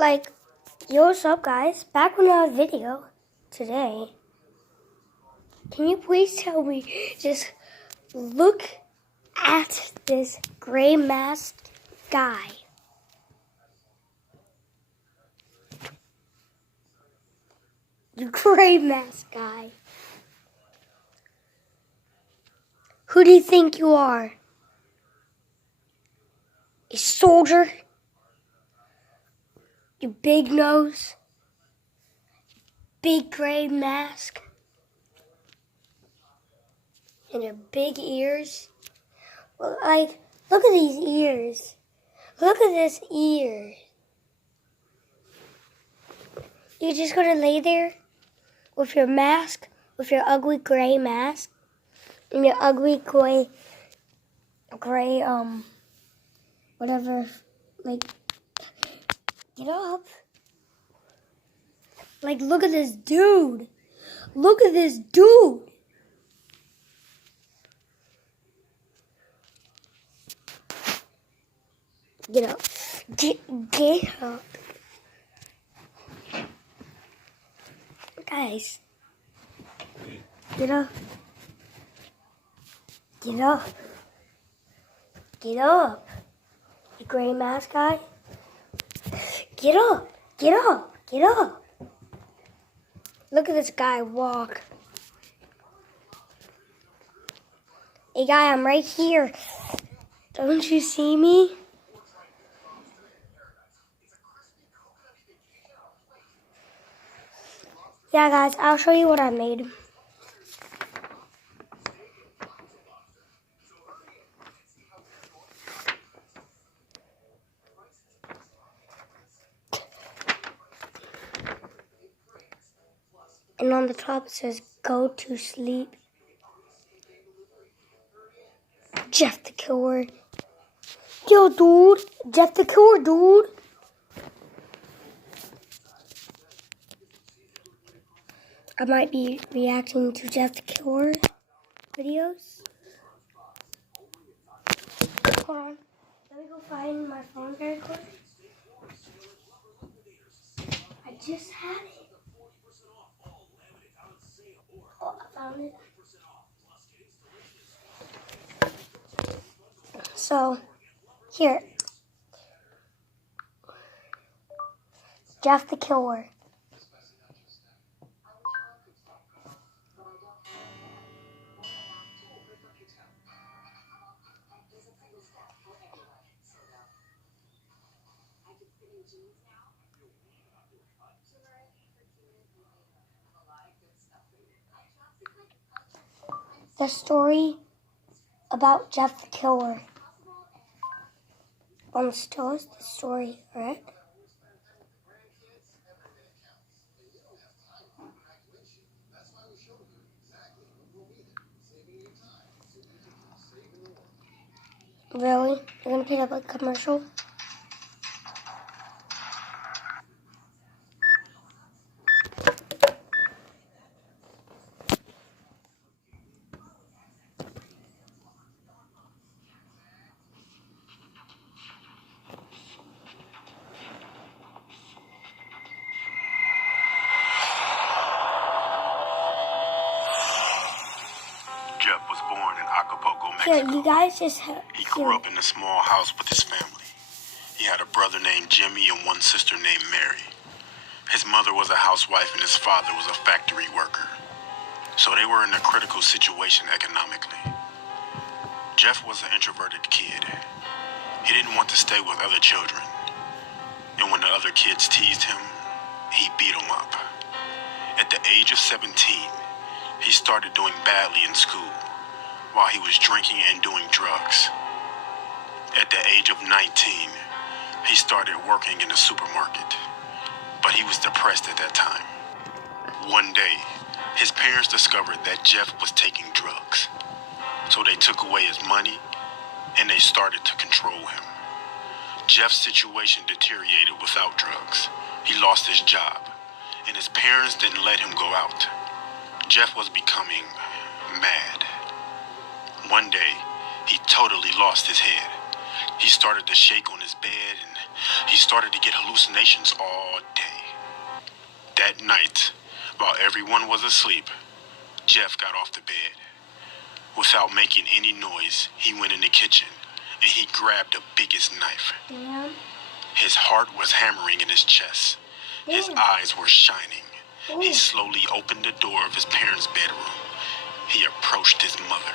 Like, yo, what's up, guys? Back with another video today. Can you please tell me, just look at this gray masked guy. You gray masked guy. Who do you think you are? A soldier? You big nose? Big gray mask? And your big ears? Well, like, look at these ears. Look at this ear. You're just gonna lay there with your mask, with your ugly gray mask, and your ugly gray, whatever, like, get up. Like, look at this dude. Look at this dude. Get up. Get up. Guys. Get up. Get up. Get up. You gray mask guy. Get up. Get up. Get up. Look at this guy walk. Hey guy, I'm right here. Don't you see me? Yeah, guys, I'll show you what I made. And on the top it says, "Go to sleep." Jeff the Killer. Yo, dude. Jeff the Killer, dude. I might be reacting to Jeff the Killer videos. Hold on. Let me go find my phone very quick. I just had it. Oh, I found it. So, here. Jeff the Killer. The story about Jeff the Killer. Almost tell us the story, alright? Really? You're gonna pick up a commercial? Jeff was born in Acapulco, Mexico. Here, you guys just He grew up in a small house with his family. He had a brother named Jimmy and one sister named Mary. His mother was a housewife and his father was a factory worker. So they were in a critical situation economically. Jeff was an introverted kid. He didn't want to stay with other children. And when the other kids teased him, he beat them up. At the age of 17, he started doing badly in school while he was drinking and doing drugs. At the age of 19, he started working in a supermarket, but he was depressed at that time. One day, his parents discovered that Jeff was taking drugs, so they took away his money and they started to control him. Jeff's situation deteriorated without drugs. He lost his job, and his parents didn't let him go out. Jeff was becoming mad. One day, he totally lost his head. He started to shake on his bed, and He started to get hallucinations all day. That night, while everyone was asleep, Jeff got off the bed. Without making any noise, he went in the kitchen and he grabbed the biggest knife. Damn. His heart was hammering in his chest. His eyes were shining. He slowly opened the door of his parents' bedroom. He approached his mother,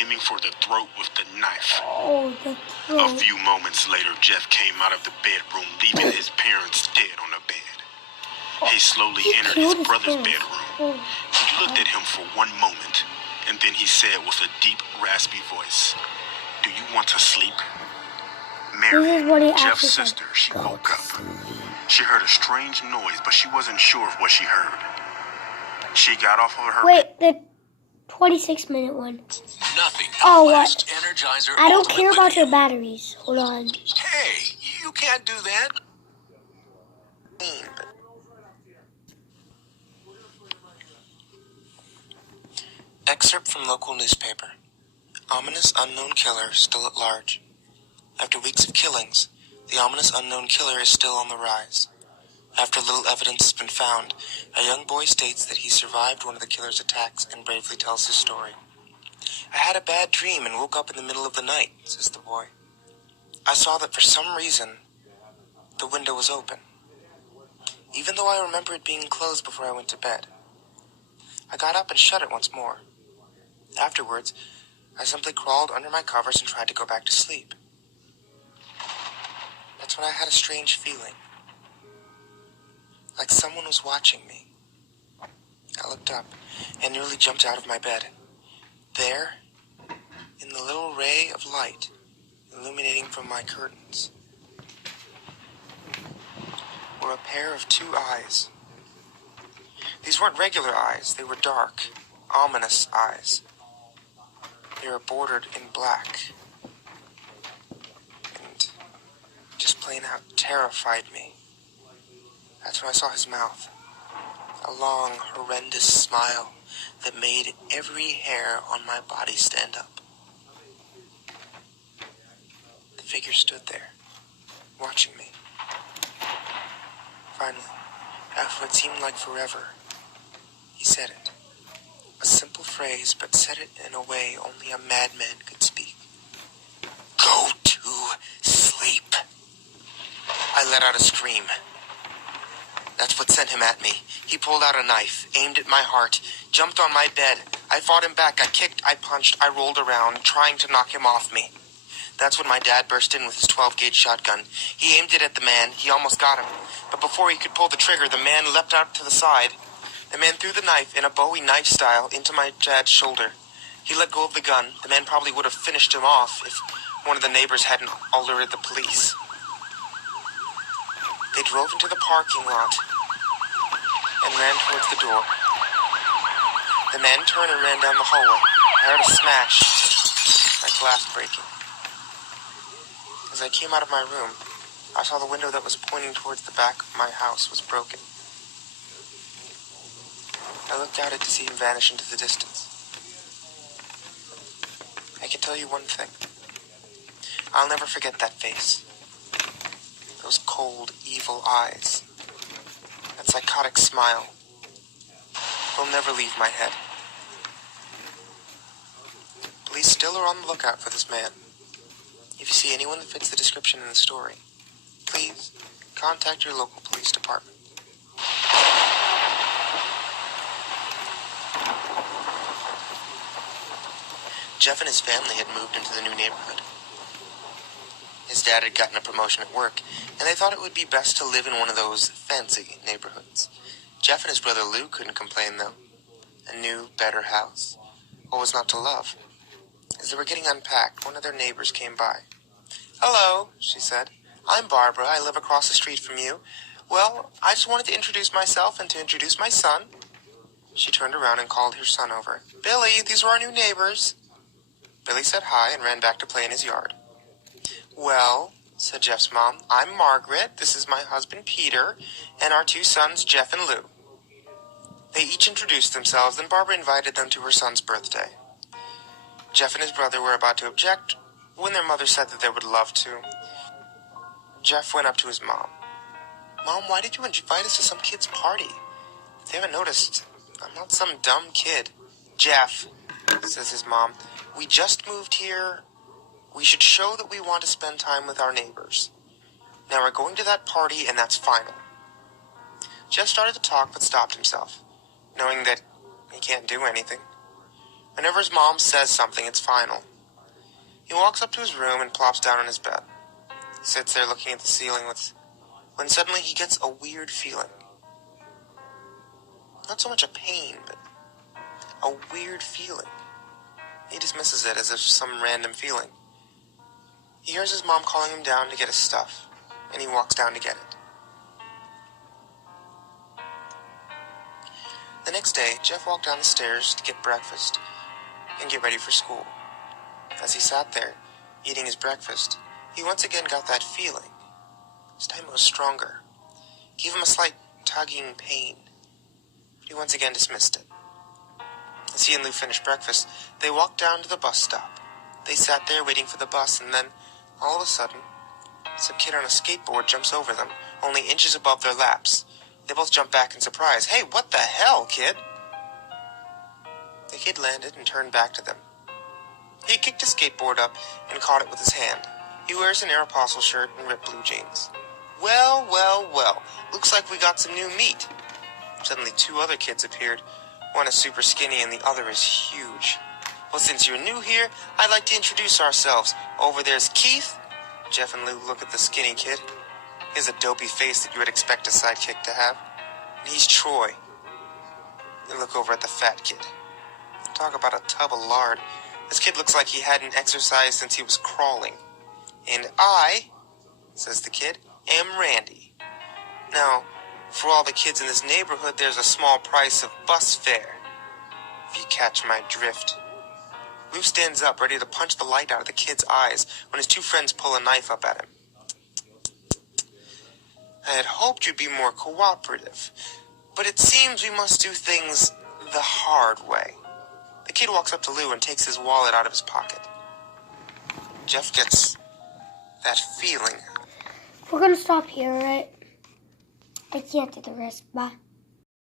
aiming for the throat with the knife. Oh, the A throat. few moments later, Jeff came out of the bedroom, leaving his parents dead on the bed. He slowly entered his brother's bedroom. He looked at him for one moment, and then he said with a deep, raspy voice, "Do you want to sleep?" This is what he Mary, actually Jeff's said. sister, she woke up. She heard a strange noise, but she wasn't sure of what she heard. She got off of her Wait, the 26-minute one. Nothing Oh, what? outlasts Energizer I don't Ultimate care about your Lithium. batteries. Hold on. Hey, you can't do that. Excerpt from local newspaper. Ominous unknown killer still at large. After weeks of killings, the ominous unknown killer is still on the rise. After little evidence has been found, a young boy states that he survived one of the killer's attacks and bravely tells his story. "I had a bad dream and woke up in the middle of the night," says the boy. "I saw that for some reason, the window was open, even though I remember it being closed before I went to bed. I got up and shut it once more. Afterwards, I simply crawled under my covers and tried to go back to sleep. That's when I had a strange feeling, like someone was watching me. I looked up and nearly jumped out of my bed. There, in the little ray of light illuminating from my curtains, were a pair of two eyes. These weren't regular eyes, they were dark, ominous eyes. They were bordered in black, and just plain out terrified me. That's when I saw his mouth, a long, horrendous smile that made every hair on my body stand up. The figure stood there, watching me. Finally, after what seemed like forever, he said it. A simple phrase, but said it in a way only a madman could speak. "Go to sleep." I let out a scream. That's what sent him at me. He pulled out a knife, aimed at my heart, jumped on my bed. I fought him back. I kicked, I punched, I rolled around, trying to knock him off me. That's when my dad burst in with his 12-gauge shotgun. He aimed it at the man. He almost got him. But before he could pull the trigger, the man leapt out to the side. The man threw the knife in a Bowie knife style into my dad's shoulder. He let go of the gun. The man probably would have finished him off if one of the neighbors hadn't alerted the police. They drove into the parking lot and ran towards the door. The man turned and ran down the hallway. I heard a smash, like glass breaking. As I came out of my room, I saw the window that was pointing towards the back of my house was broken. I looked out to see him vanish into the distance. I can tell you one thing. I'll never forget that face. Those cold, evil eyes. That psychotic smile. They'll never leave my head. Police still are on the lookout for this man. If you see anyone that fits the description in the story, please contact your local police department. Jeff and his family had moved into the new neighborhood. His dad had gotten a promotion at work, and they thought it would be best to live in one of those fancy neighborhoods. Jeff and his brother Lou couldn't complain, though. A new, better house. What was not to love? As they were getting unpacked, one of their neighbors came by. "Hello," she said. "I'm Barbara. I live across the street from you. Well, I just wanted to introduce myself and to introduce my son." She turned around and called her son over. "Billy, these are our new neighbors." Billy said hi and ran back to play in his yard. "Well," said Jeff's mom, "I'm Margaret, this is my husband Peter, and our two sons Jeff and Lou." They each introduced themselves, then Barbara invited them to her son's birthday. Jeff and his brother were about to object when their mother said that they would love to. Jeff went up to his mom. Mom, why did you invite us to some kid's party? If they haven't noticed, I'm not some dumb kid. Jeff, says his mom, we just moved here. We should show that we want to spend time with our neighbors. Now we're going to that party, and that's final. Jeff started to talk, but stopped himself, knowing that he can't do anything. Whenever his mom says something, it's final. He walks up to his room and plops down on his bed. He sits there looking at the ceiling when suddenly he gets a weird feeling. Not so much a pain, but a weird feeling. He dismisses it as if some random feeling. He hears his mom calling him down to get his stuff, and he walks down to get it. The next day, Jeff walked down the stairs to get breakfast and get ready for school. As he sat there, eating his breakfast, he once again got that feeling. This time it was stronger. It gave him a slight tugging pain, but he once again dismissed it. As he and Lou finished breakfast, they walked down to the bus stop. They sat there waiting for the bus, and then, all of a sudden, some kid on a skateboard jumps over them, only inches above their laps. They both jump back in surprise. Hey, what the hell, kid? The kid landed and turned back to them. He kicked his skateboard up and caught it with his hand. He wears an Aeropostale shirt and ripped blue jeans. Well, well, well. Looks like we got some new meat. Suddenly 2 other kids appeared. One is super skinny and the other is huge. Well, since you're new here, I'd like to introduce ourselves. Over there's Keith. Jeff and Lou look at the skinny kid. He has a dopey face that you would expect a sidekick to have. And he's Troy. They look over at the fat kid. Talk about a tub of lard. This kid looks like he hadn't exercised since he was crawling. And I, says the kid, am Randy. Now, for all the kids in this neighborhood, there's a small price of bus fare. If you catch my drift. Lou stands up, ready to punch the light out of the kid's eyes when his 2 friends pull a knife up at him. I had hoped you'd be more cooperative, but it seems we must do things the hard way. The kid walks up to Lou and takes his wallet out of his pocket. Jeff gets that feeling. We're gonna stop here, right? I can't do the rest. Bye.